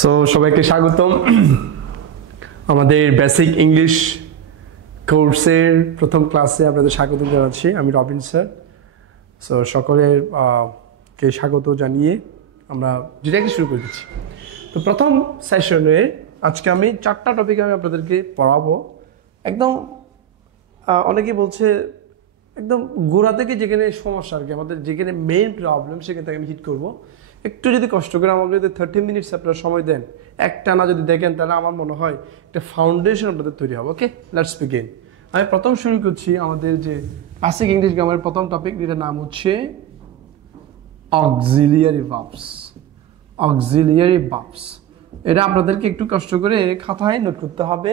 So সবাইকে স্বাগতম আমাদের বেসিক ইংলিশ কোর্সের প্রথম ক্লাসে আপনাদের স্বাগত জানাচ্ছি। আমি রবিন স্যার। সো সকলের কে স্বাগত জানিয়ে আমরা ডিরেক্টলি শুরু করে দিচ্ছি। তো প্রথম সেশনে আজকে আমি 4টা টপিক আমি আপনাদেরকে পড়াবো। একদম অনেকেই বলছে একদম গোড়া থেকে যেখানে সমস্যা আর কি, আমাদের যেখানে মেইন প্রবলেম সেখান থেকে আমি হিট করবো। একটু যদি কষ্ট করে আমাকে যদি 30 মিনিটস আপনারা সময় দেন, একটানা যদি দেখেন, তাহলে আমার মনে হয় একটা ফাউন্ডেশন আপনাদের তৈরি হবে। ওকে, লেটস বিগিন। আমি প্রথম শুরু করছি আমাদের যে বেসিক ইংলিশ গ্রামারের প্রথম টপিক, যেটার নাম হচ্ছে অক্সিলিয়ারি ভার্বস। অক্সিলিয়ারি ভার্বস এটা আপনাদেরকে একটু কষ্ট করে খাতায় নোট করতে হবে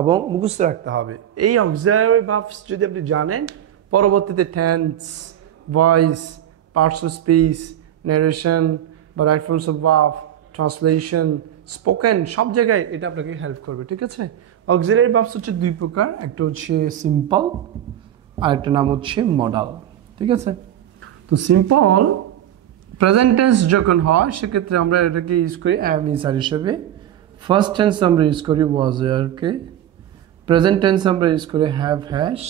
এবং মুখস্থ রাখতে হবে। এই অক্সিলিয়ারি ভার্বস যদি আপনি জানেন, পরবর্তীতে tense, voice, parts of speech, narration বা right forms of verb, translation, spoken, সব জায়গায় এটা আপনাকে হেল্প করবে। ঠিক আছে? অক্সিলিয়ারি ভার্বস হচ্ছে দুই প্রকার, একটা হচ্ছে সিম্পল আর একটা নাম হচ্ছে মডাল। ঠিক আছে? তো সিম্পল প্রেজেন্ট টেন্স যখন হয় সেক্ষেত্রে আমরা এটাকে ইউজ করি অ্যাম ইজ আর হিসেবে। ফার্স্ট টেন্স আমরা ইউজ করি ওয়াজ এয়ারকে। প্রেজেন্ট টেন্স আমরা ইউজ করি হ্যাভ হ্যাশ।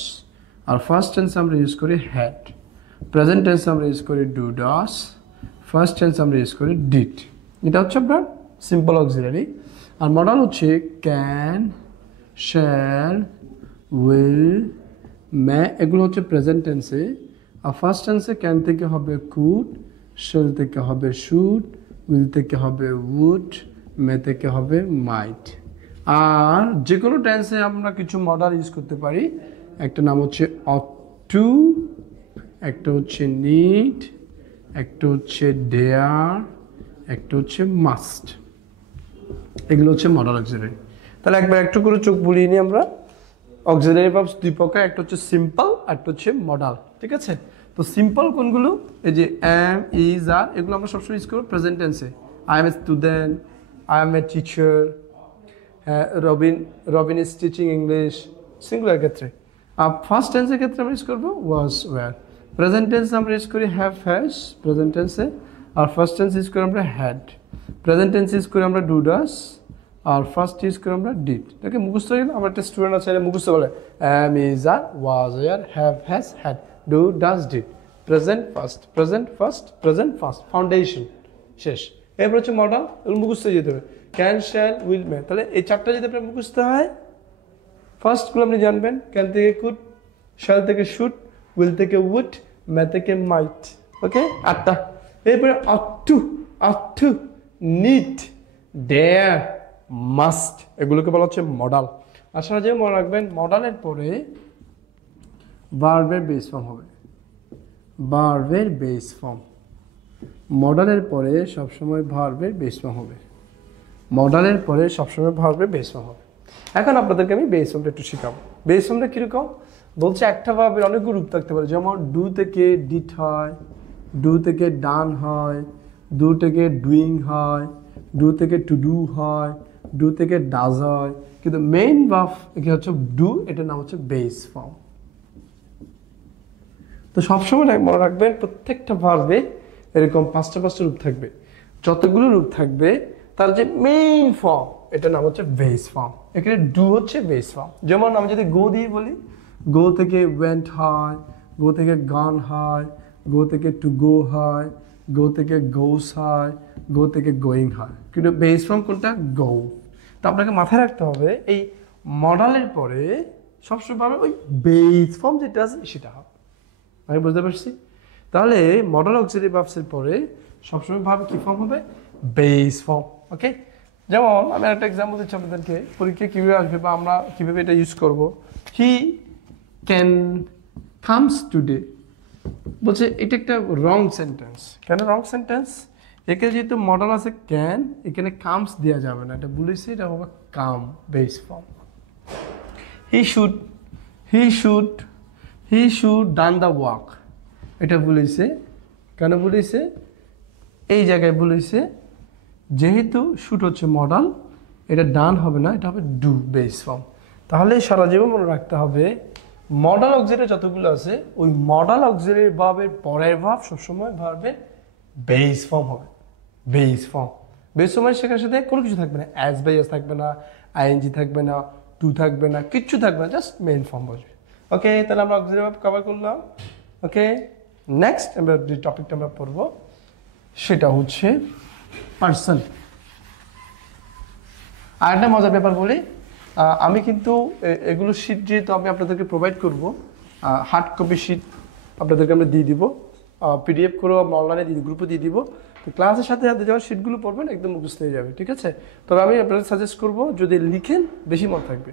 আর ফার্স্ট টেন্স আমরা ইউজ করি হ্যাড। প্রেজেন্ট টেন্স আমরা ইউজ করি ডু ডাস। ফার্স্ট টেন্স আমরা ইউজ করি ডিড। এটা হচ্ছে আপনার সিম্পল অক্সিলিয়ারি। আর মডাল হচ্ছে ক্যান, শ্যাল, উইল, মে, এগুলো হচ্ছে প্রেজেন্ট টেন্সে। আর ফার্স্ট টেন্সে ক্যান থেকে হবে কুড, শ্যাল থেকে হবে শুড, উইল থেকে হবে উড, মে থেকে হবে মাইট। আর যে কোনো টেন্সে আমরা কিছু মডাল ইউজ করতে পারি। একটা নাম হচ্ছে অট টু, একটা হচ্ছে নিড, একটা হচ্ছে ডেয়ার, একটা হচ্ছে মাস্ট। এগুলো হচ্ছে মডাল অক্সিলিয়ারি। তাহলে একবার একটু করে চোখ বুলিয়ে নিই আমরা। অক্সিলিয়ারি ভার্বস দুই প্রকার, একটা হচ্ছে সিম্পল আর একটা হচ্ছে মডাল। ঠিক আছে? তো সিম্পল কোনগুলো? এই যে অ্যাম, ইজ, আর, এগুলো আমরা সবসময় ইউজ করবো প্রেজেন্ট টেন্সে। I am a student, I am a teacher, Robin is teaching English, singular ক্ষেত্রে। আর ফার্স্ট টেন্সের ক্ষেত্রে আমরা ইউজ করবো ওয়াজ, ওয়্যার। প্রেজেন্ট টেন্স আমরা ইউজ করি হ্যাভ হ্যাশ প্রেজেন্ট টেন্সে। আর ফার্স্ট টেন্স ইউজ করি আমরা হ্যাড। প্রেজেন্ট টেন্স ইউজ করি আমরা ডু ডাস। আর ফার্স্ট ইউজ করি আমরা ডিড। এটাকে মুখস্থ হয়ে গেল। আমার একটা স্টুডেন্ট আছে, মুখস্থ বলে am is are, was were, have has had, do does did. Present past, present past, present past, foundation শেষ। এরপর হচ্ছে মডাল, এগুলো মুখস্থ যেতে হবে। Can, shall, will, may. তাহলে এই চারটা যদি আপনার মুখস্থ হয়, ফার্স্টগুলো আপনি জানবেন। ক্যান থেকে কুড, শ্যাল থেকে শুড, উইল থেকে উড, মে থেকে মাইট। ওকে, 8টা। এরপরে ought to, need, dare, must, এগুলোকে বলা হচ্ছে মডাল। আসলে যে মনে রাখবেন, মডালের পরে ভার্বের বেস ফর্ম হবে। ভার্বের বেস ফর্ম, মডালের পরে সবসময় ভার্বের বেস ফর্ম হবে। মডালের পরে সবসময় ভার্বের বেস ফর্ম হবে। এখন আপনাদেরকে আমি বেস ফর্মটা একটু শেখাবো। বেস ফর্মটা কীরকম বলছে, একটা ভার্বের অনেকগুলো রূপ থাকতে পারে। যেমন ডু থেকে ডিড হয়, ডু থেকে ডান হয়, ডু থেকে ডুইং হয়, ডু থেকে টু ডু হয়, ডু থেকে ডাজ হয়। কিন্তু মেইন ভার্ব কি হচ্ছে ডু, এটার নাম হচ্ছে বেস ফর্ম। তো সবসময় মনে রাখবেন, প্রত্যেকটা ভার্বে এরকম 5টা রূপ থাকবে। যতগুলো রূপ থাকবে তার যে মেইন ফর্ম, এটার নাম হচ্ছে বেস ফর্ম। এখানে ডু হচ্ছে বেস ফর্ম। যেমন আমি যদি গো দিয়ে বলি, গো থেকে ওয়েন্ট হয়, গো থেকে গন হয়, গো থেকে টু গো হয়, গো থেকে গোস হয়, গো থেকে গোয়িং হয়। কিন্তু বেস ফর্ম কোনটা? গো। তো আপনাকে মাথায় রাখতে হবে, এই মডালের পরে সবসময় পাবে ওই বেস ফর্ম যেটা আছে সেটা হবে। আমি বুঝতে পারছি? তাহলে মডাল অক্সিলিয়ারি ভার্বসের পরে সবসময় ভাবে কি ফর্ম হবে? Base form. ওকে, যেমন আমি একটা এক্সাম্পল দিচ্ছি আপনাদেরকে, পরীক্ষা কীভাবে আসবে বা আমরা কীভাবে এটা ইউজ করব। হি ক্যান কামস টুডে বলছে, এটা একটা রং সেন্টেন্স। কেন রং সেন্টেন্স? এখানে যেহেতু মডাল আছে ক্যান, এখানে কামস দেওয়া যাবে না, এটা বলেছি, এটা হবে come, base form. He should done the work, এটা বলেছে। কেন বলেছে? এই জায়গায় বলেছে যেহেতু শুড হচ্ছে মডাল, এটা ডান হবে না, এটা হবে ডু, বেস ফর্ম। তাহলে সারা জীবন মনে রাখতে হবে, মডাল অক্সিলিয়ারি যতগুলো আছে, ওই মডাল অক্সিলিয়ারি ভার্বের পরের ভার্ব সবসময় ভার্বের বেস ফর্ম হবে। বেস ফর্ম বেস ফর্ম মানে সেখানে সাথে কোনো কিছু থাকবে না, অ্যাজ বাই অ্যাজ থাকবে না, আইএনজি থাকবে না, টু থাকবে না, কিচ্ছু থাকবে না, জাস্ট মেইন ফর্ম বসবে। ওকে, তাহলে আমরা অক্সিলারি ভার্ব কভার করলাম। ওকে, নেক্সট আমরা যে টপিকটা আমরা পড়বো সেটা হচ্ছে পার্সন। আর একটা মজার ব্যাপার বলি, আমি কিন্তু এগুলো শিট যেহেতু আমি আপনাদেরকে প্রোভাইড করব, হার্ড কপি শিট আপনাদেরকে আমরা দিয়ে দিব, পিডিএফ করেও আমরা অনলাইনে দিয়ে গ্রুপে দিয়ে দিব। তো ক্লাসের সাথে সাথে যখন শিটগুলো পড়বেন একদম মুখস্থ হয়ে যাবে, ঠিক আছে? তবে আমি আপনাদের সাজেস্ট করব যদি লিখেন বেশি মনে থাকবে,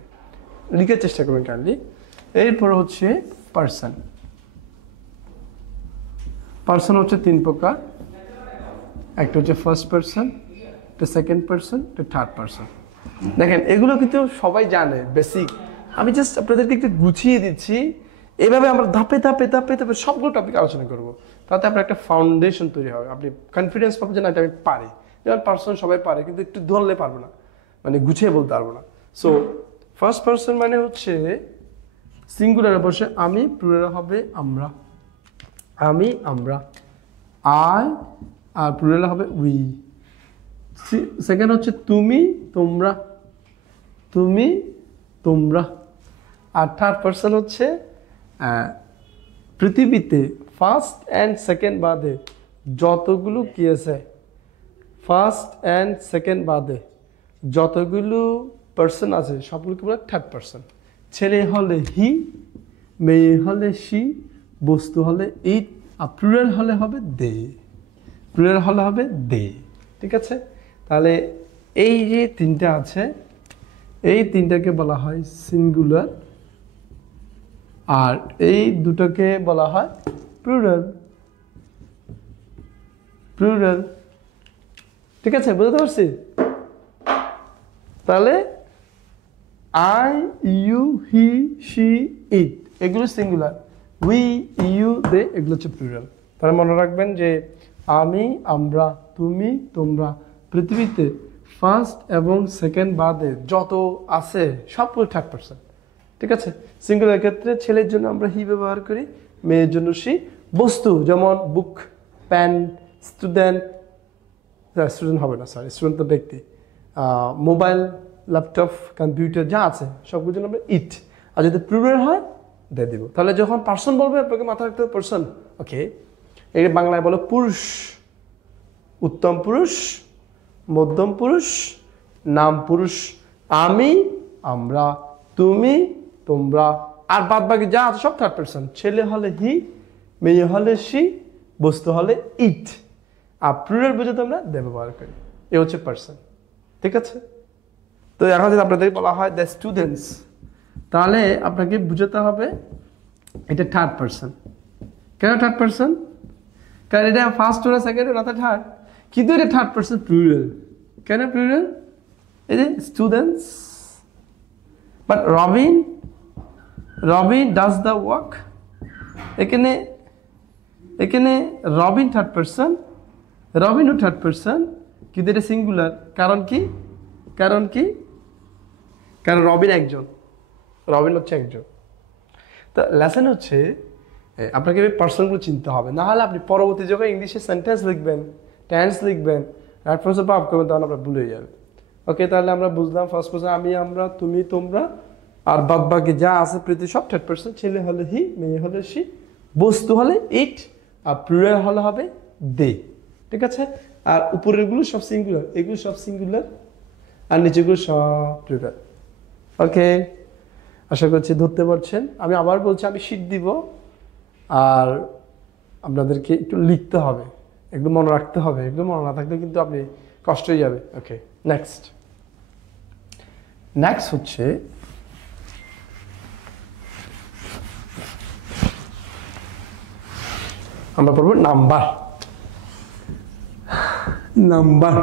লিখার চেষ্টা করবেন কাইন্ডলি। এরপর হচ্ছে পার্সন। পার্সন হচ্ছে 3 প্রকার, একটা হচ্ছে ফার্স্ট পার্সন, একটা সেকেন্ড পার্সন, একটা থার্ড পার্সন। দেখেন এগুলো কিন্তু সবাই জানে বেসিক, আমি জাস্ট আপনাদেরকে একটু গুছিয়ে দিচ্ছি। এভাবে আমরা ধাপে ধাপে ধাপে ধাপে সবগুলো টপিক আলোচনা করবো, তাতে আপনার একটা ফাউন্ডেশন তৈরি হবে, আপনি কনফিডেন্স পাবেন যে না এটা আমি পারি। যেমন পার্সন সবাই পারে, কিন্তু একটু ধরলে পারবো না, মানে গুছিয়ে বলতে পারবো না। সো ফার্স্ট পার্সন মানে হচ্ছে সিঙ্গুলারে বসে আমি, প্লুরাল হবে আমরা, আমি আমরা, আই, আর প্লুরাল হবে উই। সেকেন্ড হচ্ছে তুমি তোমরা, তুমি তোমরা। আর থার্ড পার্সন হচ্ছে পৃথিবীতে ফার্স্ট অ্যান্ড সেকেন্ড বাদে যতগুলো কি আছে, ফার্স্ট অ্যান্ড সেকেন্ড বাদে যতগুলো পার্সন আছে সবগুলোকে বলে থার্ড পার্সন। ছেলে হলে হি, মেয়ে হলে সি, বস্তু হলে ইট, আর প্লুরাল হলে হবে দে, প্লুরাল হলে হবে দে, ঠিক আছে? তাহলে এই যে তিনটা আছে, এই তিনটাকে বলা হয় সিঙ্গুলার, আর এই দুটোকে বলা হয় প্লুরাল, প্লুরাল, ঠিক আছে? বুঝতে পারছি? তাহলে আই, ইউ, হি, সি, ইট এগুলো সিঙ্গুলার, উই, ইউ, দে এগুলো হচ্ছে প্লুরাল। তাহলে মনে রাখবেন যে আমি, আমরা, তুমি, তোমরা, পৃথিবীতে ফার্স্ট এবং সেকেন্ড বাদে যত আছে সবগুলো থার্ড পার্সন, ঠিক আছে? সিঙ্গুলার ক্ষেত্রে ছেলের জন্য আমরা হি ব্যবহার করি, মেয়ের জন্য সি। বস্তু যেমন বুক, পেন, স্টুডেন্ট, স্টুডেন্ট হবে না, সরি স্টুডেন্ট তো ব্যক্তি, মোবাইল, ল্যাপটপ, কম্পিউটার যা আছে সবগুলোর জন্য আমরা ইট। আর যদি প্লুরাল হয় দিয়ে দিব। তাহলে যখন পার্সন বলবে আপনাকে মাথায় রাখতে হবে পার্সন। ওকে, এই বাংলায় বলো পুরুষ, উত্তম পুরুষ, মধ্যম পুরুষ, নাম পুরুষ, আমি, আমরা, তুমি, তোমরা, আর বাদ বাকি যা আছে সব থার্ড পার্সন। ছেলে হলে হি, মেয়ে হলে সি, বস্তু হলে ইট, আর প্লুরাল বুঝে আমরা দে ব্যবহার করি। এ হচ্ছে পার্সন, ঠিক আছে? তো এখন যদি আপনাদের বলা হয় দ্য স্টুডেন্টস, তাহলে আপনাকে বুঝাতে হবে এটা থার্ড পার্সন। কেন থার্ড পার্সন? কারণ এটা ফার্স্ট ওরা সেকেন্ড ওরা থার্ড, কিন্তু এটা থার্ড পার্সন প্লুরাল। কেন প্লুরাল? এই যে students, but Robin, Robin does the work, এখানে এখানে রবিন থার্ড পার্সন, রবিনও থার্ড পার্সন, কিন্তু এটা সিঙ্গুলার। কারণ কি? কারণ কি? কারণ রবিন একজন, রবিন হচ্ছে একজন। তো লেসন হচ্ছে আপনাকে পার্সনগুলো চিনতে হবে, না হলে আপনি পরবর্তী যখন ইংলিশে সেন্টেন্স লিখবেন, টেন্স লিখবেন, রাইট পার্সন ভার্ব করবেন, তখন আপনার ভুল হয়ে যাবে। ওকে, তাহলে আমরা বুঝলাম ফার্স্ট পার্সন আমি, আমরা, তুমি, তোমরা, আর বাদ বাকি যা আছে পৃথিবী সব থার্ড পার্সন। ছেলে হলে হি, মেয়ে হলে সি, বস্তু হলে ইট, আর প্লুরাল হলে হবে দে, ঠিক আছে? আর উপরেরগুলো সব সিঙ্গুলার, এগুলো সব সিঙ্গুলার, আর নিচেগুলো সব প্লুরাল। ওকে, আশা করছি ধরতে পারছেন। আমি আবার বলছি, আমি শিট দিব, আর আপনাদেরকে একটু লিখতে হবে, একটু মনে রাখতে হবে, একটু মনে না থাকলে কিন্তু আপনি কষ্ট হয়ে যাবে। ওকে, নেক্সট নেক্সট হচ্ছে আমরা পড়ব নাম্বার। নাম্বার,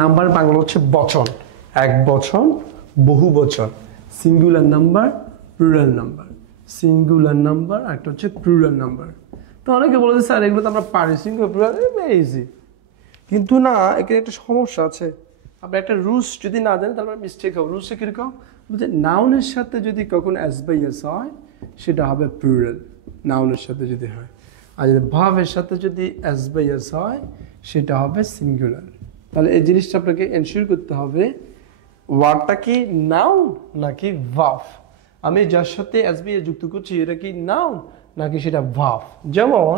নাম্বার বাংলা হচ্ছে বচন, এক বচন, বহু বচন, singular number, plural number, singular number, আর একটা হচ্ছে প্লুরাল নাম্বার। তো অনেকে বলে যে স্যার এগুলো তো আমরা পারি, সিঙ্গুলার প্লুরাল ইজি, কিন্তু না, এখানে একটা সমস্যা আছে। আপনি একটা রুলস যদি না জানেন তাহলে মিস্টেক হবে। রুলসটা কীরকম? বলছে নাউনের সাথে যদি কখনো এস বাই এস হয় সেটা হবে প্লুরাল, নাউনের সাথে যদি হয়। আর যদি ভাবের সাথে যদি এস বাই এস হয় সেটা হবে সিঙ্গুলার। তাহলে এই জিনিসটা আপনাকে এনশিওর করতে হবে ওয়ার্ডটা কি নাউন নাকি ভার্ব। আমি যার সাথে এসবি যুক্ত করছি এটা কি নাউন নাকি সেটা ভার্ব। যেমন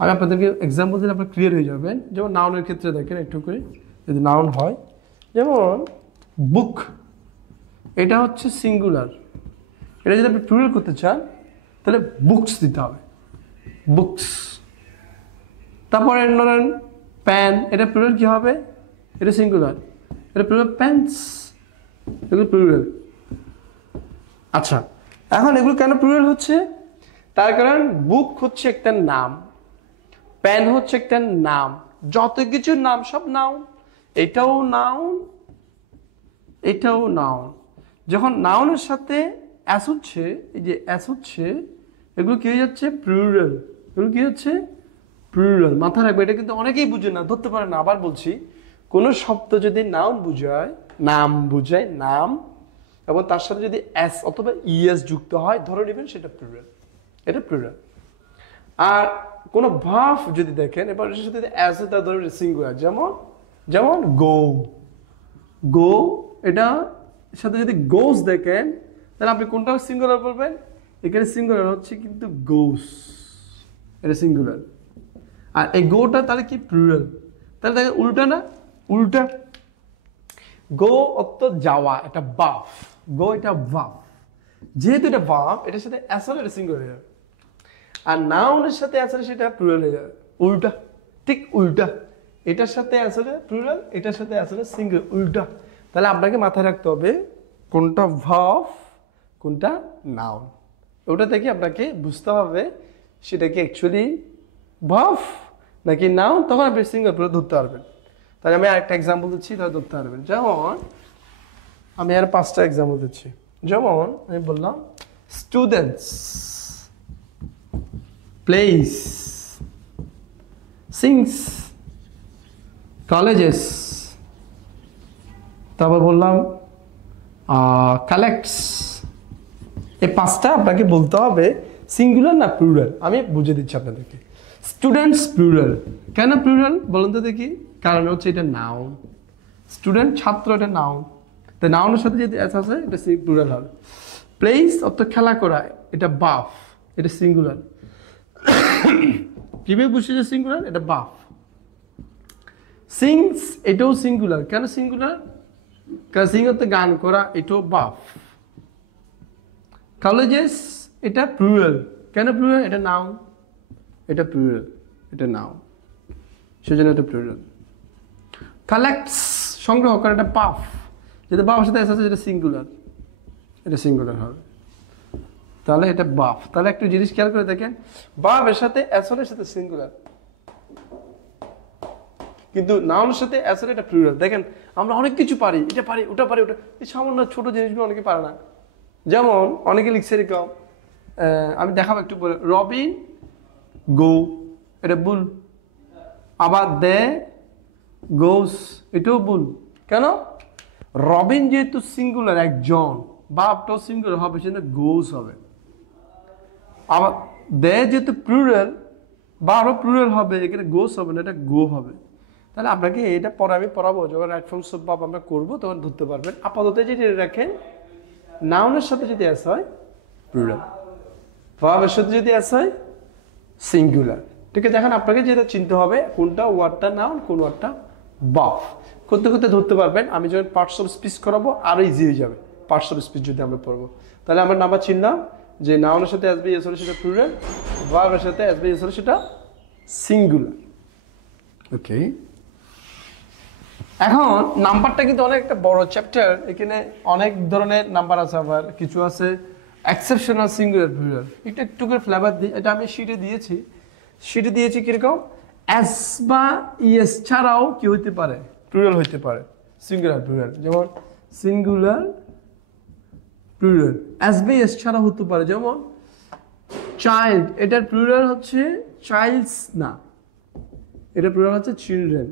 আমি আপনাদেরকে এক্সাম্পল দিলে আপনারা ক্লিয়ার হয়ে যাবেন। যেমন নাউনের ক্ষেত্রে দেখেন একটু করে, যদি নাউন হয় যেমন বুক, এটা হচ্ছে সিঙ্গুলার, এটা যদি আপনি প্লুরাল করতে চান তাহলে বুকস দিতে হবে, বুকস। তারপরে ধরেন প্যান, এটা প্লুরাল কি হবে? এটা সিঙ্গুলার, এটা প্লুরাল প্যান্টস, এগুলো প্লুরাল। আচ্ছা, এখন এগুলো কেন প্লুরাল হচ্ছে? তার কারণ বুক হচ্ছে একটা নাম, প্যান হচ্ছে একটা নাম, যত কিছুর নাম সব নাউন। এটাও নাউন, এটাও নাউন। যখন নাউনের সাথে অ্যাস হচ্ছে, এই যে অ্যাস হচ্ছে, এগুলো কি হয়ে যাচ্ছে? প্লুরাল। এগুলো কি হচ্ছে? প্লুরাল। মাথায় রাখবে, এটা কিন্তু অনেকেই বুঝে না, ধরতে পারে না। আবার বলছি, কোনো শব্দ যদি নাউন বুঝায়, নাম বুঝায়, নাম, এবং তার সাথে যদি এস অথবা ইএস যুক্ত হয়, ধরে নেবেন সেটা প্লুরাল, এটা প্লুরাল। আর কোনো ভার্ব যদি দেখেন এবার এর সাথে এস এর ধরে সিঙ্গুলার, যেমন যেমন গো, গো, এটা সাথে যদি গোস দেখেন তাহলে আপনি কোনটা সিঙ্গুলার বলবেন? এখানে সিঙ্গুলার হচ্ছে কিন্তু গোস, এটা সিঙ্গুলার। আর এই গোটা তাহলে কি? প্লুরাল। তাহলে দেখেন উল্টা না? উল্টা। গো অর্থ যাওয়া, এটা ভার্ব। গো এটা ভার্ব। যেহেতু এটা ভার্ব, এটার সাথে অ্যাস এটা সিঙ্গুলার হয়ে যাবে। আর নাউনের সাথে অ্যাস সেটা প্লুরাল হয়ে যাবে। উল্টা, ঠিক উল্টা। এটার সাথে আসলে প্লুরাল, এটার সাথে আসলে সিঙ্গুলার, উল্টা। তাহলে আপনাকে মাথায় রাখতে হবে কোনটা ভার্ব কোনটা নাউন। ওটা থেকে আপনাকে বুঝতে হবে সেটা কি অ্যাকচুয়ালি ভার্ব নাকি নাউন, তখন আপনি সিঙ্গুলার প্লুরাল ধরতে পারবেন। তাহলে আমি আরেকটা এক্সাম্পল দিচ্ছি, তাহলে ধরতে পারবেন। যেমন আমি আর 5টা এক্সাম্পল দিচ্ছি। যেমন আমি বললাম স্টুডেন্টস, প্লেস, সিংস, কলেজেস, তারপর বললাম কালেক্টস। এই 5টা আপনাকে বলতে হবে সিঙ্গুলার না প্লুরাল। আমি বুঝে দিচ্ছি আপনাদেরকে। Students plural. কেন প্লুরাল বলুন তো দেখি? কারণ হচ্ছে এটা নাউন। স্টুডেন্ট, ছাত্র, এটা নাউন। তো নাউনের সাথে যদি এস আছে এটা প্লুরাল হবে। প্লেস অর্থ খেলা করা, এটা ভার্ব, এটা সিঙ্গুলার। কিভাবে বুঝছি যে সিঙ্গুলার? এটা ভার্ব। সিংস, এটাও সিঙ্গুলার। কেন সিঙ্গুলার? কারণ সিং অর্থ গান করা, এটাও ভার্ব। কলেজেস, এটা প্লুরাল। কেন প্লুরাল? এটা নাউন, এটা প্লুরাল, এটা নাউন, সেজন্য এটা প্লুরাল। কালেক্টস, সংগ্রহ করা, এটা ভার্ব। যেটা ভার্বের সাথে আছে যেটা সিঙ্গুলার, এটা সিঙ্গুলার হবে। তাহলে এটা ভার্ব। তাহলে একটু জিনিস খেয়াল করে দেখেন, ভার্বের সাথে অ্যাসলের সাথে সিঙ্গুলার, কিন্তু নাউনের সাথে অ্যাসল এটা প্লুরাল। দেখেন আমরা অনেক কিছু পারি, এটা পারি, ওটা পারি, ওটা, এই সামান্য ছোট জিনিসগুলো অনেকে পারে না। যেমন অনেকে লিখছে এরকম, আমি দেখাবো একটু পরে, রবিন গো, এটা ভুল। আবার দে গোস, এটাও ভুল। কেন? রবিন যেহেতু সিঙ্গুলার, একজন, ভার্বটাও সিঙ্গুলার হবে, সেটা গোস হবে। আবার দে যেহেতু প্লুরাল, ভার্বও প্লুরাল হবে, এখানে গোস হবে না, এটা গো হবে। তাহলে আপনাকে এটা পরে আমি পড়াবো, যখন রাইট ফর্ম সব ভার্ব আমরা করবো তখন ধরতে পারবেন। আপাতত যেটা রাখেন, নাউনের সাথে যদি এস হয় প্লুরাল, ভার্বের সাথে যদি এস হয় সিঙ্গুলার। ঠিক আছে, এখন আপনাকে যেটা চিনতে হবে কোনটা ওয়ার্ডটা নাউন, কোন ওয়ার্ডটা ভার্ব। করতে করতে ধরতে পারবেন। আমি যখন পার্টস অফ স্পিচ করাবো আরো ইজি হয়ে যাবে। পার্টস অফ স্পিচ যদি আমরা পড়বো, তাহলে আমরা নাম্বার চিনলাম যে নাউনের সাথে এস বি এস হলে সেটা প্লুরাল, ভার্বের সাথে এস বি এস হলে সেটা সিঙ্গুলার। ওকে, এখন নাম্বারটা কিন্তু অনেক একটা বড় চ্যাপ্টার, এখানে অনেক ধরনের নাম্বার আছে, আবার কিছু আছে এক্সেপশনাল, সিঙ্গুলার, প্লুরাল। এটা একটু করে ফ্লেভার দিই। এটা আমি শিটে দিয়েছি, শিটে দিয়েছি কিরকম, এস বা ইএস ছাড়াও কি হইতে পারে? প্লুরাল হইতে পারে, সিঙ্গুলার, প্লুরাল। যেমন সিঙ্গুলার, প্লুরাল, এস বা ইএস ছাড়া হতে পারে। যেমন চাইল্ড, এটার প্লুরাল হচ্ছে চাইল্ডস না, এটা প্লুরাল হচ্ছে চিলড্রেন,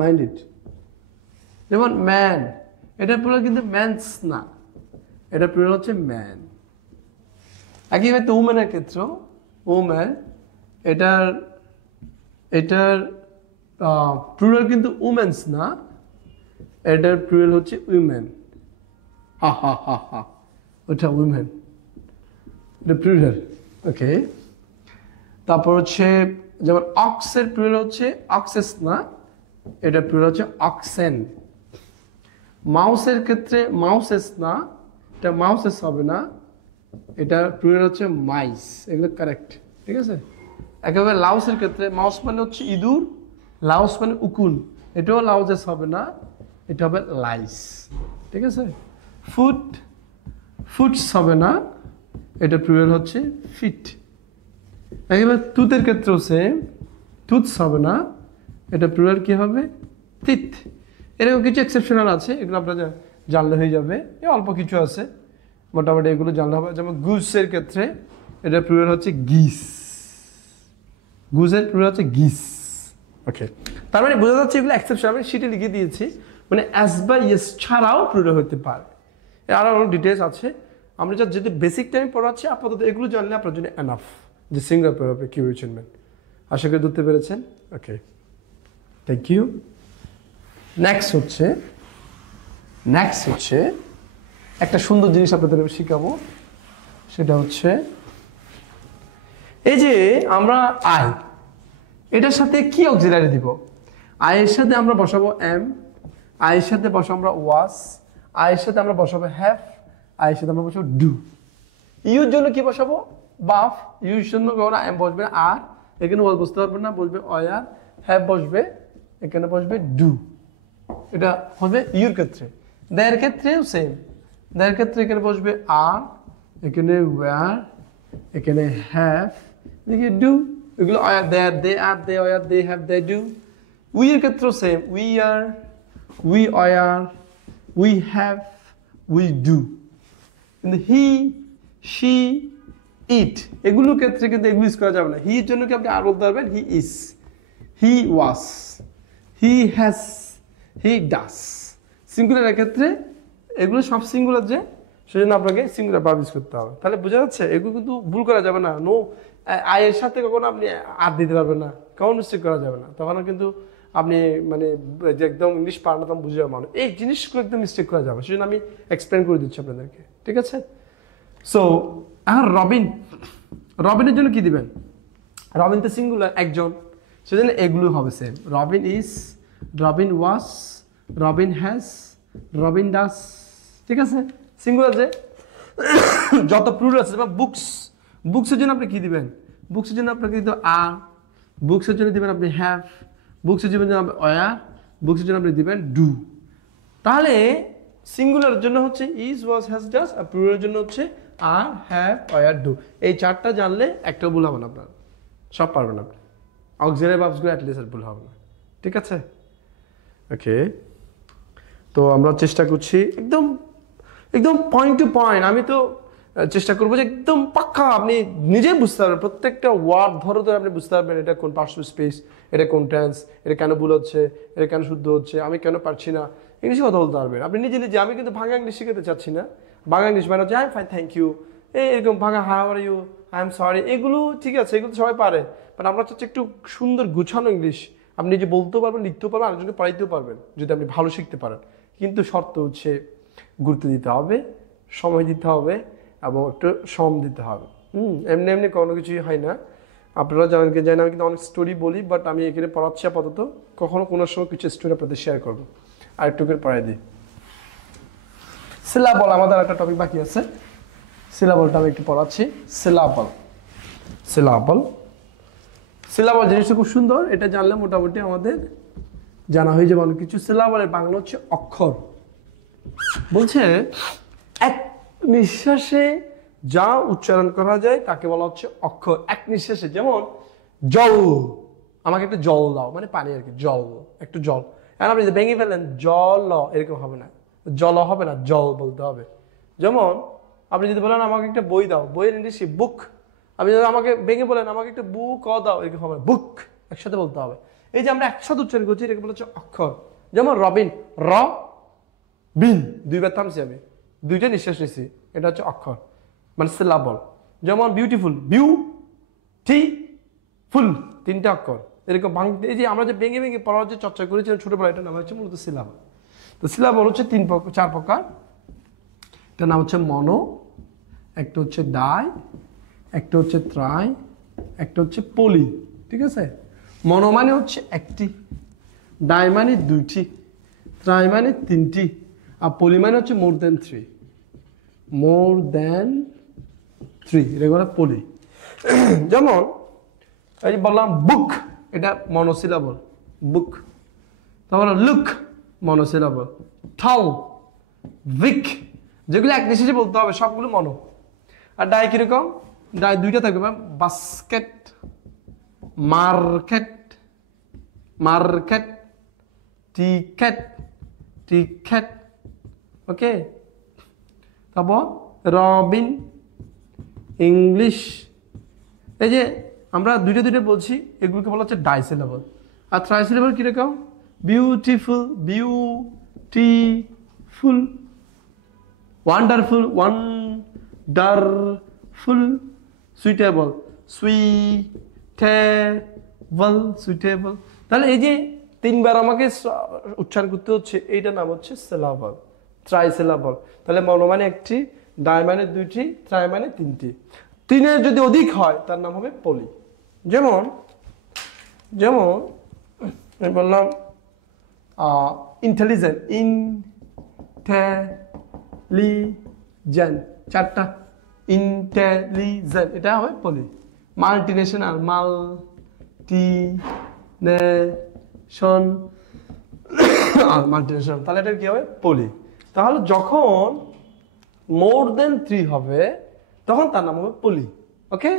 মাইন্ড ইট। যেমন ম্যান, এটা প্লুরাল কিন্তু ম্যানস না, এটা প্লুরাল হচ্ছে ম্যান। একইভাবে উম্যানের ক্ষেত্রে, উম্যান, এটার প্লুরাল কিন্তু উমেন্স না, এটার প্লুরাল হচ্ছে উইমেন। হা হা হা হা, ওটা উইমেন, এটা প্লুরাল। ওকে, তারপর হচ্ছে যেমন অক্সের প্লুরাল হচ্ছে অক্সেস না, এটা প্লুরাল হচ্ছে অক্সেন। মাউসের ক্ষেত্রে মাউসেস না, এটা মাউসেস হবে না, এটা প্লুরাল হচ্ছে মাইস। এগুলো কারেক্ট, ঠিক আছে। একেবারে লাউসের ক্ষেত্রে মাউস মানে হচ্ছে ইঁদুর, লাউস মানে উকুন, এটাও লাউজেস হবে না, এটা হবে লাইস, ঠিক আছে। ফুট, ফুটস হবে না, এটা প্লুরাল হচ্ছে ফিট। একেবারে তুতের ক্ষেত্রেও সেম, তুথস হবে না, এটা প্লুরাল কি হবে? তিত। এরকম কিছু এক্সেপশনাল আছে, এগুলো আপনারা জানলে হয়ে যাবে, অল্প কিছু আছে, মোটামুটি এগুলো জানলে হবে। যেমন গুসের ক্ষেত্রে এটা প্লুরাল হচ্ছে গিস, গুজের প্লুরাল হচ্ছে গিস। ওকে, তার মানে বোঝা যাচ্ছে এগুলো এক্সেপশন, আমি শিটে লিখে দিয়েছি, মানে অ্যাজ বা ইয়েস ছাড়াও প্লুরাল হতে পারে। আরও অনেক ডিটেলস আছে, আমরা যদি বেসিক টাইম পড়াচ্ছি, আপাতত এগুলো জানলে আপনার জন্য এনাফ যে সিঙ্গুলার প্লুরাল আপনি কীভাবে চিনবেন। আশা করি ধরতে পেরেছেন। ওকে, থ্যাংক ইউ। নেক্সট হচ্ছে একটা সুন্দর জিনিস আপনাদের শিখাবো, সেটা হচ্ছে এই যে আমরা আই, এটার সাথে কি অক্সিলারি দিব? আয়ের সাথে আমরা বসাবো এম, আয়ের সাথে বসাবো আমরা ওয়াস, আয়ের সাথে আমরা বসাবো হ্যাভ, আয়ের সাথে আমরা বসাবো ডু। ইউর জন্য কি বসাবো? বাফ। ইউর জন্য এম বসবে আর, এখানে ওয়াস বসতে পারবে না, বসবে অয়ার। হ্যাভ বসবে, এখানে বসবে ডু। এটা হবে ইউর ক্ষেত্রে। দেয়ের ক্ষেত্রেও সেম, দেয়ের ক্ষেত্রে এখানে বসবে আর, এখানে ওয়ার, এখানে হ্যাভ, এখানে ডু। এগুলো were, there, they are, they were, they have, they do. We এর ক্ষেত্রেও same, we are, we were, we have, we do. কিন্তু হি, শি, ইট, এগুলোর ক্ষেত্রে কিন্তু এগুলো ইউজ করা যাবে না। হি এর জন্য কি আপনি আর বলতে পারবেন? He is, he was, he has, হি ডাস। সিঙ্গুলারের ক্ষেত্রে এগুলো সব সিঙ্গুলার, যে সেজন্য আপনাকে সিঙ্গুলার ভার্ব ইউজ করতে হবে। তাহলে বোঝা যাচ্ছে এগুলো কিন্তু ভুল করা যাবে না। নো, আয়ের সাথে কখনো আপনি আর দিতে পারবেন না, কখন মিস্টেক করা যাবে না, তখন কিন্তু আপনি মানে যে একদম ইংলিশ পারেন না তখন বুঝে যাবে মানুষ, এই জিনিসগুলো একদম মিস্টেক করা যাবে, সেজন্য আমি এক্সপ্লেন করে দিচ্ছি আপনাদেরকে, ঠিক আছে। সো আর রবিন, রবিনের জন্য কি দিবেন? রবিন তো সিঙ্গুলার, একজন, সেজন্য এগুলো হবে same. Robin is, Robin was, Robin has, Robin does, ঠিক আছে। সিঙ্গুলার যে যত প্লুরাল আছে, যেমন বুকস, বুকসের জন্য আপনি কি দিবেন? বুকসের জন্য আপনাকে দিতে আর, বুকসের জন্য দিবেন আপনি হ্যাভ, বুকসের জন্য আপনি অয়ার, বুকসের জন্য আপনি দিবেন ডু। তাহলে সিঙ্গুলারের জন্য হচ্ছে ইজ, ওয়াজ, হ্যাজ, ডাস, আর প্লুরালের জন্য হচ্ছে আর, হ্যাভ, অয়ার, ডু। এই চারটা জানলে একটাও ভুল হবে না আপনার, সব পারবেন আপনি। অক্সিলারি ভার্বসগুলো অ্যাটলিস্ট ভুল হবে না, ঠিক আছে। ওকে, তো আমরা চেষ্টা করছি একদম একদম পয়েন্ট টু পয়েন্ট। আমি তো চেষ্টা করবো যে একদম পাক্কা আপনি নিজেই বুঝতে পারবেন, প্রত্যেকটা ওয়ার্ড ধরে ধরে আপনি বুঝতে পারবেন এটা কোন পার্টস অফ স্পেস, এটা কোন টেন্স, এটা কেন ভুল হচ্ছে, এটা কেন শুদ্ধ হচ্ছে, আমি কেন পারছি না, ইংলিশে কথা বলতে পারবেন আপনি নিজে নিজে। আমি কিন্তু ভাঙা ইংলিশ শিখাতে চাচ্ছি না। ভাঙা ইংলিশ মানে হচ্ছে I am fine, thank you, এরকম ভাঙা how are you, I am sorry, এগুলো ঠিক আছে, এগুলো সবাই পারে, বাট আমরা চাচ্ছি একটু সুন্দর গুছানো ইংলিশ, আপনি নিজে বলতেও পারবেন, লিখতেও পারবেন, আরেকজনকে পড়াইতেও পারবেন যদি আপনি ভালো শিখতে পারেন। কিন্তু শর্ত হচ্ছে গুরুত্ব দিতে হবে, সময় দিতে হবে এবং একটু শ্রম দিতে হবে। এমনি এমনি কোনো কিছুই হয় না। আপনারা জানেন কি জানেন, আমি কিন্তু অনেক স্টোরি বলি, বাট আমি এখানে পড়াচ্ছি আপাতত, কখনো কোনো সময় কিছু স্টোরি আপনাদের শেয়ার করবো, আর একটু করে পড়াই দিই। সিলাবল, আমাদের একটা টপিক বাকি আছে, সিলাবলটা আমি একটু পড়াচ্ছি। সিলাবল, সিলাবল, সিলাবল জিনিসটা খুব সুন্দর, এটা জানলে মোটামুটি আমাদের জানা হয়ে যাবে অনেক কিছু। সিলাবলের বাংলা হচ্ছে অক্ষর। বলছে এক নিঃশ্বাসে যা উচ্চারণ করা যায় তাকে বলা হচ্ছে অক্ষর। এক নিঃশ্বাসে, যেমন জল, আমাকে একটু জল দাও, মানে পানি আর কি, জল, একটু জল। এখন আপনি ভেঙে ফেলেন জল, এরকম হবে না, জল হবে না, জল বলতে হবে। যেমন আপনি যদি বলেন আমাকে একটা বই দাও, বইয়ের ইংলিশে বুক। আপনি যদি আমাকে ভেঙে বলেন আমাকে একটা বুক দাও, এরকম হবে বুক, একসাথে বলতে হবে। এই যে আমরা একসাথে উচ্চারণ করছি এটাকে বলা হচ্ছে অক্ষর। যেমন রবিন, র বিন, দুইবার থামছি আমি, দুইটা নিঃশ্বাস নিছি, এটা হচ্ছে অক্ষর, মানে সিলাবল। যেমন বিউটিফুল, বিউ টি ফুল, তিনটা অক্ষর, এরকম ভাঙতে, এই যে আমরা যে ভেঙে ভেঙে পড়ার যে চর্চা করেছিলাম ছোটবেলায়, এটার নাম হচ্ছে মূলত সিলাবল। তো সিলাবল হচ্ছে 4 প্রকার। এটার নাম হচ্ছে মনো, একটা হচ্ছে ডাই, একটা হচ্ছে ত্রাই, একটা হচ্ছে পলি। ঠিক আছে, মনো মানে হচ্ছে একটি, ডাই মানে 2টি, ত্রাই মানে 3টি, আর পলি মানে হচ্ছে মোর দেন 3। মোর দেন 3 এটা বলে পলি। যেমন এই যে বললাম বুক, এটা মনোসিলাবল, বুক। তারপরে লুক, মনোসিলাবল। ঠাউ, উইক, যেগুলো এক নিঃশ্বাসে বলতে হবে সবগুলো মনো। আর ডাই কিরকম? ডাই 2টা থাকবে, basket, market, market, ticket, ticket. Okay, তারপর রবিন, ইংলিশ। এই যে আমরা 2টা বলছি, এগুলোকে বলা হচ্ছে ডাইসিলেবল। আর ট্রাইসিলেবল কিরকম? Beautiful, beautiful, wonderful, wonderful, suitable, suitable, suitable. তাহলে এই যে 3বার আমাকে উচ্চারণ করতে হচ্ছে, এইটার নাম হচ্ছে সিলাবল, ট্রাইসিলাবল। তাহলে মনো মানে 1টি, ডাই মানে 2টি, ত্রাই মানে 3টি। 3-এর যদি অধিক হয় তার নাম হবে পলি। যেমন যেমন আমি বললাম ইন্টেলিজেন্ট, ইন্টেলিজেন্ট, 4টা, ইন্টেলিজেন্ট, এটা হবে পলি। মাল্টিনেশনাল, মাল্টিনেশনাল, তাহলে এটা কি হবে? পলি। তাহলে যখন মোর দেন 3 হবে তখন তার নাম হবে পলি। ওকে,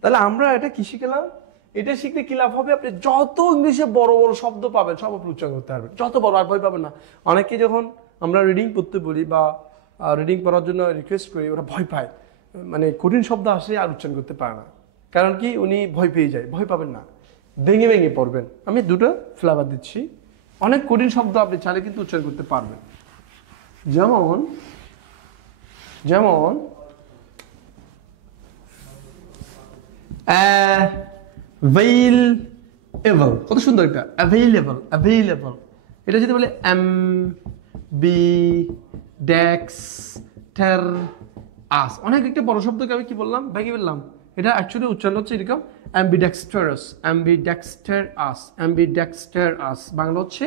তাহলে আমরা এটা কি শিখলাম? এটা শিখলে কি লাভ হবে? আপনি যত ইংলিশে বড় বড় শব্দ পাবেন সব আপনি উচ্চারণ করতে পারবেন, যত বড়, আর ভয় পাবেন না। অনেকে যখন আমরা রিডিং পড়তে বলি বা রিডিং পড়ার জন্য রিকোয়েস্ট করি, ওরা ভয় পায়, মানে কঠিন শব্দ আসে আর উচ্চারণ করতে পারে না। কারণ কি? উনি ভয় পেয়ে যায়। ভয় পাবেন না, ভেঙে ভেঙে পড়বেন। আমি 2টো ফ্লেভার দিচ্ছি, অনেক কঠিন শব্দ আপনি চাইলে কিন্তু উচ্চারণ করতে পারবেন। যেমন যেমন available, কত সুন্দর একটা available, available। এটা যদি বলে ambidextrous, অনেক একটা বড় শব্দকে আমি কি বললাম? ভেঙে বললাম। এটা অ্যাকচুয়ালি উচ্চারণ হচ্ছে এরকম ambidextrous, ambidextrous, ambidextrous। বাংলা হচ্ছে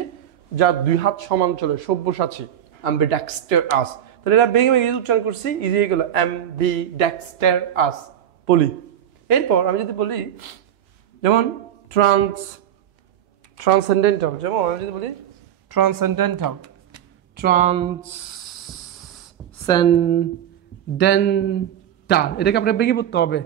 যা 2 হাত সমান চলে, সব্যসাচী, ambidextrous। তাহলে এটা ভেঙে ভেঙে উচ্চারণ করছি, ইজি হয়ে গেল ambidextrous, পলি। এরপর আমি যদি বলি যেমন ট্রান্সেন্ডেন্টাল, যেমন আমি যদি বলি ট্রান্সেন্ডেন্টাল, ট্রান্সেন্ডেন্টাল, এটাকে আপনার বেগে পড়তে হবে,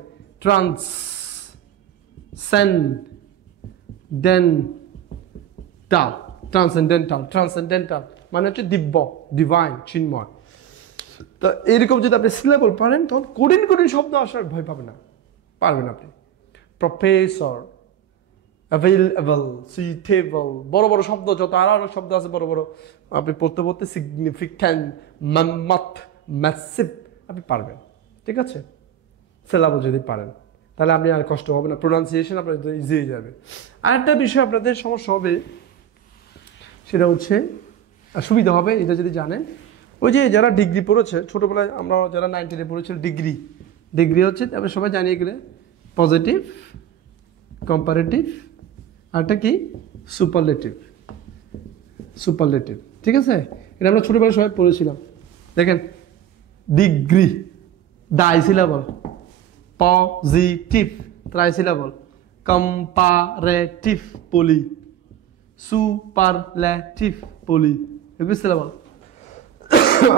ট্রান্সেন্ডেন্টাল, ট্রান্সেন্ডেন্টাল, ট্রান্সেন্ডেন্টাল মানে হচ্ছে দিব্য, ডিভাইন, চিন্ময়। তো এরকম যদি আপনি সিলেবল পারেন তখন কঠিন কঠিন শব্দ আসার ভয় পাবেন না, পারবেন আপনি। প্রফেসর, অ্যাভেলেবল, সুইটেবল, বড় বড় শব্দ যত আরো শব্দ আছে বড় বড়, আপনি পড়তে পড়তে সিগনিফিক্যান্ট, মাম্মাত, ম্যাসিভ আপনি পারবেন। ঠিক আছে, সিলেবল যদি পারেন তাহলে আপনি আর কষ্ট হবে না, প্রোনাউন্সিয়েশন আপনার ইজি হয়ে যাবে। আরেকটা বিষয় আপনাদের সমস্যা হবে, সেটা হচ্ছে সুবিধা হবে এটা যদি জানেন, ওই যে যারা ডিগ্রি পড়েছে ছোটোবেলায়, আমরা যারা 9-10 পড়েছিল ডিগ্রি, ডিগ্রি হচ্ছে তারপরে সবাই জানিয়ে গেলে পজিটিভ, কম্পারেটিভ, আরটা কি সুপারলেটিভ, সুপারলেটিভ। ঠিক আছে, এটা আমরা ছোটোবেলায় সবাই পড়েছিলাম। দেখেন ডিগ্রি ডাইসিলেবল, পজিটিভ ট্রাইসিলেবল, কম্পারেটিভ পলি, সুপারলেটিভ পলি, এগুলো সিলেবল।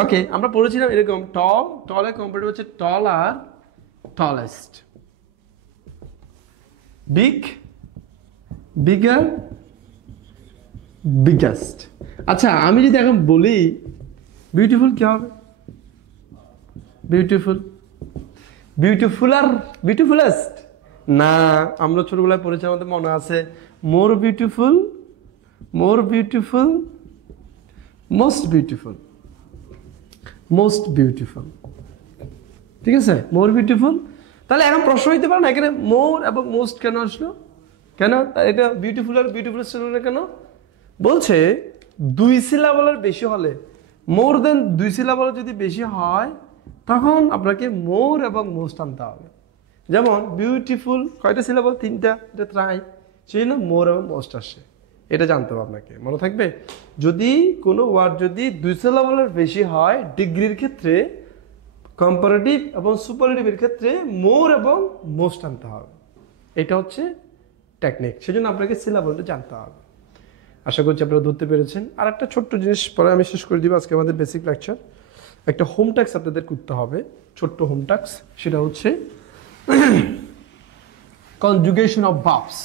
ওকে, আমরা পড়েছিলাম এরকম টল, টলের কম্পারেটিভ হচ্ছে টল আর টলেস্ট, বিগ, বিগার, বিগেস্ট। আচ্ছা, আমি যদি এখন বলি বিউটিফুল কি হবে? বিউটিফুল, বিউটিফুল আর বিউটিফুলেস্ট না, আমরা ছোটবেলায় পড়েছি, আমাদের মনে আছে more beautiful, more beautiful, most beautiful, most beautiful. ঠিক আছে, মোর বিউটিফুল। তাহলে এখন প্রশ্ন হইতে পারে না এখানে মোর এবং মোস্ট কেন আসলো? কেন এটা বিউটিফুল আর বিউটিফুল স্টুডেন্ট কেন বলছে 2 সিলাবলের বেশি হলে, মোর দেন 2 সিলাবলের যদি বেশি হয় তখন আপনাকে মোর এবং মোস্ট আনতে হবে। যেমন বিউটিফুল কয়টা সিলাবল? 3টা, এটা ট্রাই, সেই জন্য মোর এবং মোস্ট আসে। এটা জানতে হবে আপনাকে, মনে থাকবে। যদি কোনো ওয়ার্ড যদি 2 সিলাবলের বেশি হয় ডিগ্রির ক্ষেত্রে, কম্পারেটিভ এবং সুপারলেটিভের ক্ষেত্রে মোর এবং মোস্ট আনতে হবে। এটা হচ্ছে টেকনিক, সেজন্য আপনাকে সিলাবলটা জানতে হবে। আশা করছি আপনারা ধরতে পেরেছেন। আর একটা ছোট্ট জিনিস পরে আমি শেষ করে দিব আজকে আমাদের বেসিক লেকচার। একটা হোম টাস্ক আপনাদের করতে হবে, ছোট্ট হোম টাস্ক, সেটা হচ্ছে কনজুগেশন অফ ভার্বস।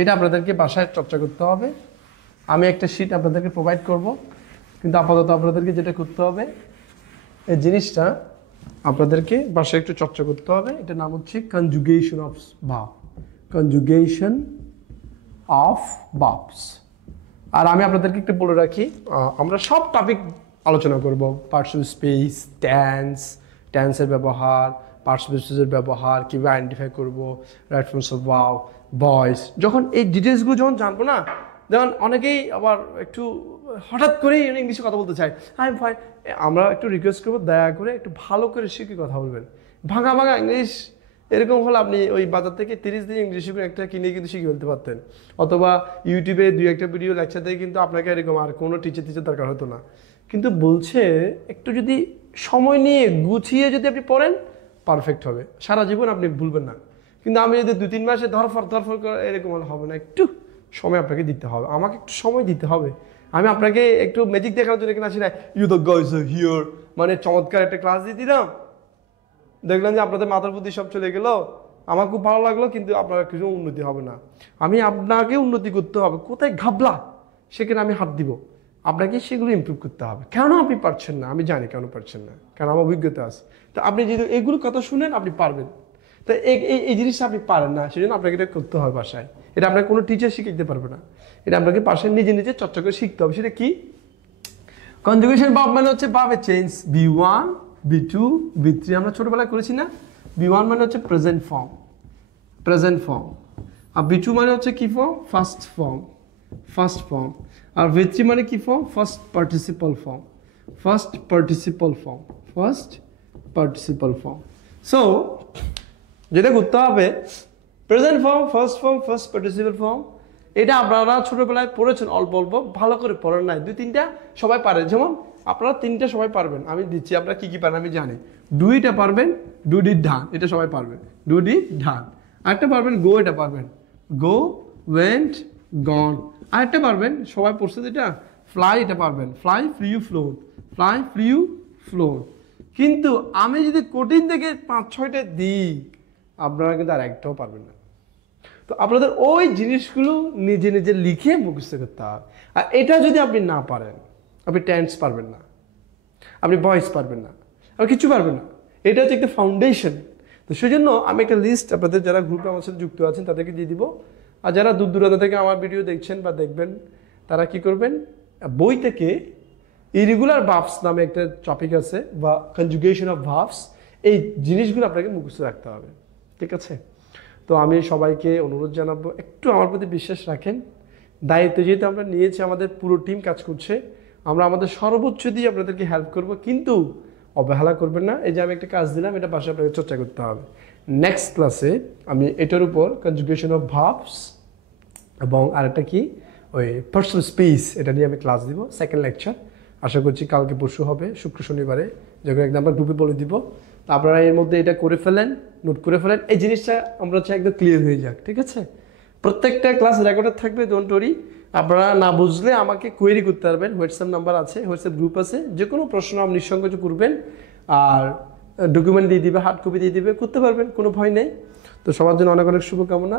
এটা আপনাদেরকে বাসায় চর্চা করতে হবে। আমি একটা শীট আপনাদেরকে প্রোভাইড করব, কিন্তু আপাতত আপনাদেরকে যেটা করতে হবে, এই জিনিসটা আপনাদেরকে বাসায় একটু চর্চা করতে হবে। এটার নাম হচ্ছে conjugation of verb, conjugation of verbs. আর আমি আপনাদেরকে একটু বলে রাখি, আমরা সব টপিক আলোচনা করব, পার্টস অফ স্পিচ, টেন্সের ব্যবহার, পার্টস অফ স্পিচের ব্যবহার, কীভাবে আইডেন্টিফাই করবো, right forms of verb, voice. যখন এই ডিটেলসগুলো যখন জানবো না, যেমন অনেকেই আবার একটু হঠাৎ করেই ইংলিশে কথা বলতে চায়, ফাইন, আমরা একটু রিকোয়েস্ট করবো দয়া করে একটু ভালো করে শিখে কথা বলবেন। ভাঙা ভাঙা ইংলিশ এরকম হলে আপনি ওই বাজার থেকে 30 দিন ইংলিশ একটা কিনে কিন্তু শিখে ফেলতে পারতেন, অথবা ইউটিউবে 2-1টা ভিডিও লেকচার থেকে কিন্তু আপনাকে এরকম আর কোনো টিচার দরকার হতো না। কিন্তু বলছে একটু যদি সময় নিয়ে গুছিয়ে যদি আপনি পড়েন পারফেক্ট হবে, সারা জীবন আপনি ভুলবেন না। কিন্তু আমি যদি 2-3 মাসে ধরফর করে এরকম হবে না, একটু সময় আপনাকে দিতে হবে, আমাকে একটু সময় দিতে হবে। আমি আপনাকে একটু ম্যাজিক দেখানোর জন্য কিনা আসি না, you the guys are here মানে চমৎকার একটা ক্লাস দিয়ে দিলাম, দেখলাম যে আপনাদের মাথার বুদ্ধি সব চলে গেল, আমার খুব ভালো লাগলো, কিন্তু আপনার কিছু উন্নতি হবে না। আমি আপনাকে উন্নতি করতে হবে, কোথায় ঘাবলা সেখানে আমি হাত দিব, আপনাকে সেগুলো ইমপ্রুভ করতে হবে। কেন আপনি পারছেন না? আমি জানি কেন পারছেন না, কারণ আমার অভিজ্ঞতা আছে। তো আপনি যদি এগুলো কথা শুনেন আপনি পারবেন, তো এই জিনিসটা আপনি পারেন না, সেই জন্য আপনাকে এটা করতে হবে বাসায়। এটা আপনাকে কোনো টিচার শিখে দিতে পারবে না, এটা আপনাকে বাসায় নিজে নিজে চর্চা করে শিখতে হবে। সেটা কি? কনজুগেশন ভার্ব মানে হচ্ছে ভার্বের চেঞ্জ, B1 B2 B3 আমরা ছোটবেলায় করেছি না। B1 মানে হচ্ছে প্রেজেন্ট ফর্ম, আর B2 মানে হচ্ছে কি ফর্ম? First form. আর V3 মানে কি form? First participle form. So যেটা করতে হবে, present form, first form, first participle form, এটা আপনারা ছোটবেলায় পড়েছেন অল্প অল্প, ভালো করে পড়েন নাই। 2-3টা সবাই পারে, যেমন আপনারা 3টা সবাই পারবেন, আমি দিচ্ছি আপনারা কি পারেন আমি জানি। ডুইটা পারবেন, ডুডি ঢান, এটা সবাই পারবেন, ডুডি ঢান। আরেকটা পারবেন গো, এটা পারবেন, গো ওয়েন্ট গন। আরেকটা পারবেন সবাই পড়ছে যেটা, ফ্লাই, এটা পারবেন, ফ্লাই ফ্লিউ ফ্লোন। কিন্তু আমি যদি কঠিন থেকে 5-6টা দিই আপনারা কিন্তু আর একটাও পারবেন না। তো আপনাদের ওই জিনিসগুলো নিজে নিজে লিখে মুখস্থ করতে হবে। আর এটা যদি আপনি না পারেন, আপনি টেন্স পারবেন না, আপনি ভয়েস পারবেন না, আপনি কিছু পারবেন না। এটা হচ্ছে একটা ফাউন্ডেশন। তো সেই জন্য আমি একটা লিস্ট আপনাদের যারা গ্রুপে আমার সাথে যুক্ত আছেন তাদেরকে দিয়ে দিব। আর যারা দূর দূরান্ত থেকে আমার ভিডিও দেখছেন বা দেখবেন, তারা কি করবেন, বই থেকে ইরেগুলার ভার্বস নামে একটা টপিক আছে, বা কনজুগেশন অফ ভার্বস, এই জিনিসগুলো আপনাকে মুখস্থ রাখতে হবে, ঠিক আছে? তো আমি সবাইকে অনুরোধ জানাবো, একটু আমার প্রতি বিশ্বাস রাখেন। দায়িত্ব যেহেতু আমরা নিয়েছি, আমাদের পুরো টিম কাজ করছে, আমরা আমাদের সর্বোচ্চ দিয়ে আপনাদেরকে হেল্প করব, কিন্তু অবহেলা করবেন না। এই যে আমি একটা কাজ দিলাম, এটা বাসায় আপনাকে চর্চা করতে হবে। নেক্সট ক্লাসে আমি এটার উপর কনজুগেশন অফ ভার্বস এবং আরেকটা কি ওই পার্সোনাল স্পেস, এটা নিয়ে আমি ক্লাস দিব, সেকেন্ড লেকচার। আশা করছি কালকে পরশু হবে, শুক্র শনিবারে, যখন একদম আমরা গ্রুপে বলে দিব। তো আপনারা এর মধ্যে এটা করে ফেলেন, নোট করে ফেলেন, এই জিনিসটা আমরা হচ্ছে একদম ক্লিয়ার হয়ে যাক, ঠিক আছে? প্রত্যেকটা ক্লাস রেকর্ডেড থাকবে, ডোন্ট ওয়ারি। আপনারা না বুঝলে আমাকে কোয়েরি করতে পারবেন, হোয়াটসঅ্যাপ নাম্বার আছে, হোয়াটসঅ্যাপ গ্রুপ আছে, যে কোনো প্রশ্ন আপনি নিঃসংকোচে করবেন, আর ডকুমেন্ট দিয়ে দিবে, হার্ড কপি দিয়ে দিবে, করতে পারবেন, কোনো ভয় নেই। তো সবার জন্য অনেক অনেক শুভকামনা,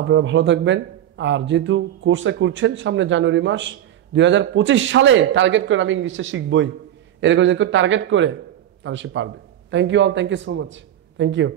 আপনারা ভালো থাকবেন। আর যেহেতু কোর্সটা করছেন, সামনে জানুয়ারি মাস 2025 সালে টার্গেট করে আমি ইংলিশটা শিখবই, এরকম যে টার্গেট করে তাহলে সে পারবে। Thank you all, thank you so much, thank you.